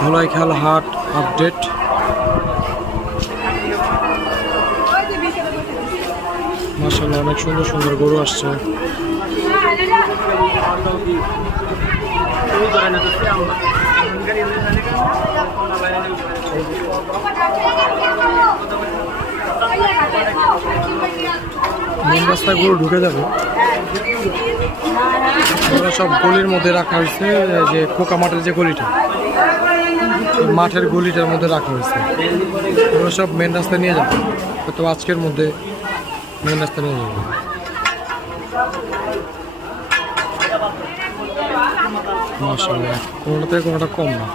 ধলাইখাল হাট আপডেট। মাশাআল্লাহ অনেক সুন্দর সুন্দর গরু আসছে। মেন রাস্তায় গরু ঢুকে যাবে, ওরা সব গলির মধ্যে রাখা হয়েছে। যে খোকা মাঠের যে গলিটা, মাঠের গলিটার মধ্যে রাখা হয়েছে। ওরা সব মেন রাস্তায় নিয়ে যাবে, তো আজকের মধ্যে মেন রাস্তায় নিয়ে যাবে। মাশাআল্লাহ কোনোটা থেকে কোনোটা কম না।